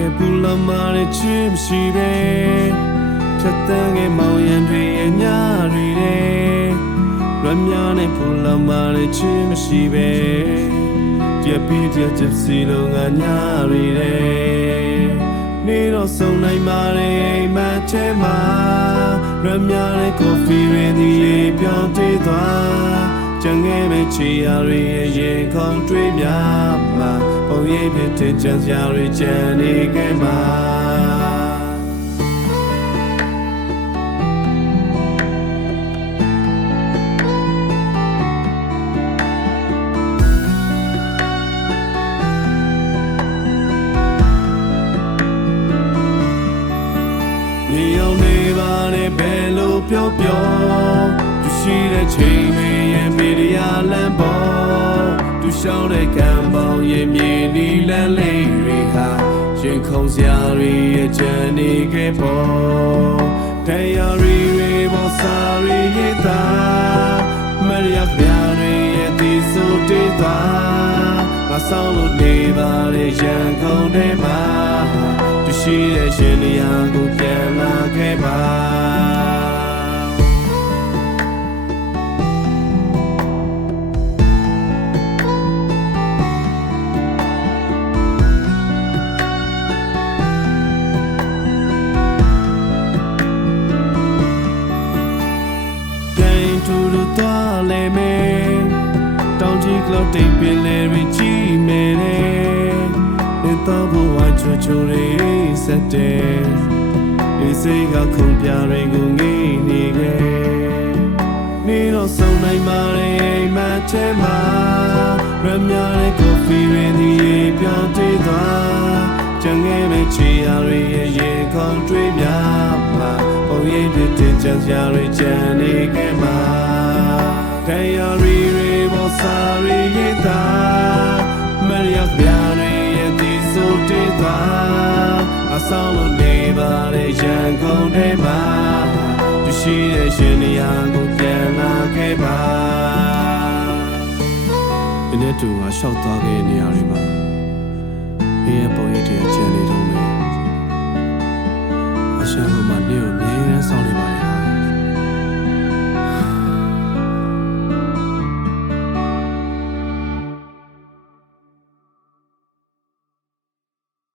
ရဲ့ပူလောင်မာတဲ့ချစ်မရှိပဲဖြတ်တန်းခဲ့မောင်ရံတွေရဲ့ညတွေတဲ့ရမ်းများနဲ့ပူလောင်မာတဲ့ချစ်မရှိပဲကြက်ပြီးကြက်စီလုံးကညတွေတဲ့နေတော့ဆုံနိုင်ပါရဲ့အိမ်မက်ထဲမှာရမ်းများတဲ့ကော်ဖီတွေဒီပြောင်းသေးသွားကြံခဲ့မဲ့ချီရတွေရဲ့ရေခေါင်းတွေးများမှာပုံရိပ်ဖြစ်တဲ့ကြံစရာတွေကြံနေခဲ့မှာမြေအောင်နေပါနဲ့ဘယ်လိုပြောသူရှိတဲ့ချိန်တွေရဲ့မီဒီယာလမ်းပေါ်သူရှောင်းတဲ့ကံပေါင်းရဲ့မြေနီလန်းလေးတွေဟာရင်ခုန်စရာတွေရဲ့ကြံနေခဲ့ပေါ်တရားတွေပေါ်စာတွေရဲ့သာမရရပြားတွေရဲ့ဒီဆိုတေးသွားမဆောင်လို့နေပါလေရန်ကုန်ထဲမှာသူရှိတဲ့ရှင်နေရာကိုပြန်လာခဲ့ပါလေမဲတောင်ကြီးကလောက်တိတ်ပင်လေရီကြီးမဲတဲ့နေတော့ဘဝချိုလေးစက်တဲ့ဒီစိတ်ကခုန်ပြတွေကိုငေးနေခဲ့နေတော့ဆုံနိုင်ပါရဲ့အိမ်မက်ထဲမှာရမ်းများတဲ့ကော်ဖီတွေဒီပြောင်းသေးသွားကြံခဲ့မဲ့ချီရတွေရဲ့ရေခေါင်းတွေးများမှာပုံရိပ်ဖြစ်တဲ့ကြံစရာတွေကြံနေခဲ့မှာတရားတွေပေါ်စာတွေရဲ့သာမရရပြားတွေရဲ့ဒီဆိုတေးသွားအဆောင်လို့နေပါလေရန်ကုန်ထဲမှာသူရှိတဲ့ရှင်နေရာကိုပြန်လာခဲ့ပါဒီနေ့တူကရှောက်သွားခဲ့နေရာတွေမှာဘေးရဲ့ပုံရိပ်တွေကျန်နေတော့မယ်အရှာကမှနေကိုမြဲတမ်းစောင့်နေပါလေ